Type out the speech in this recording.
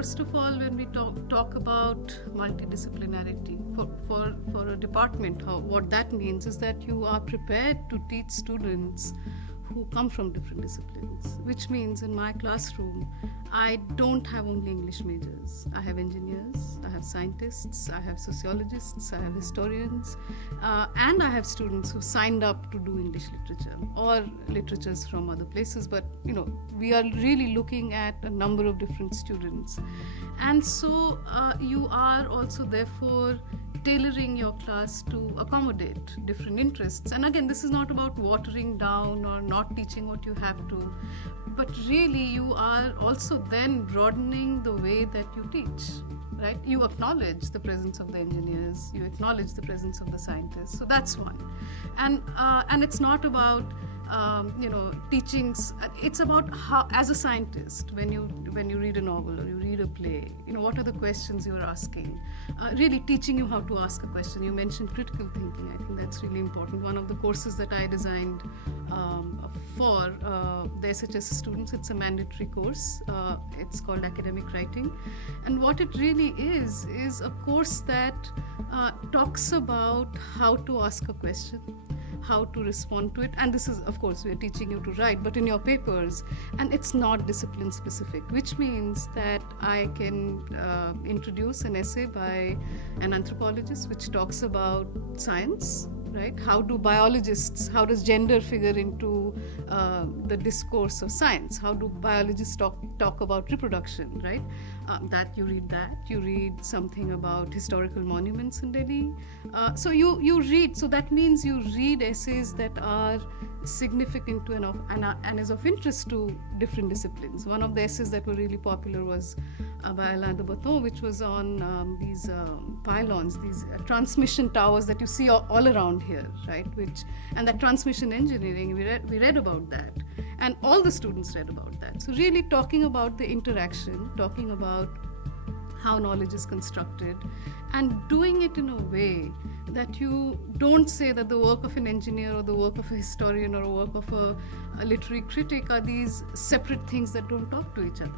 first of all, when we talk about multidisciplinarity for a department, what that means is that you are prepared to teach students who come from different disciplines, which means in my classroom, I don't have only English majors. I have engineers, I have scientists, I have sociologists, I have historians, and I have students who signed up to do English literature or literatures from other places. But, we are really looking at a number of different students. And so you are also therefore tailoring your class to accommodate different interests. And again, this is not about watering down or not teaching what you have to, but really you are also then broadening the way that you teach, right? You acknowledge the presence of the engineers, you acknowledge the presence of the scientists. So that's one. And it's not about teachings. It's about how, as a scientist, when you read a novel or you read a play, what are the questions you're asking? Really teaching you how to ask a question. You mentioned critical thinking. I think that's really important. One of the courses that I designed for the SHS students, it's a mandatory course. It's called academic writing, and what it really is a course that talks about how to ask a question, how to respond to it. And this is, of course, we are teaching you to write, but in your papers, and it's not discipline specific, which means that I can introduce an essay by an anthropologist which talks about science, right? How does gender figure into the discourse of science? How do biologists talk about reproduction, right? You read something about historical monuments in Delhi. So you read, so that means you read essays that are significant to and is of interest to different disciplines. One of the essays that were really popular was by Alain de Botton, which was on these pylons, these transmission towers that you see all around here, right? And that transmission engineering, we read about that, and all the students read about that. So really talking about the interaction, talking about how knowledge is constructed, and doing it in a way that you don't say that the work of an engineer or the work of a historian or a work of a literary critic are these separate things that don't talk to each other.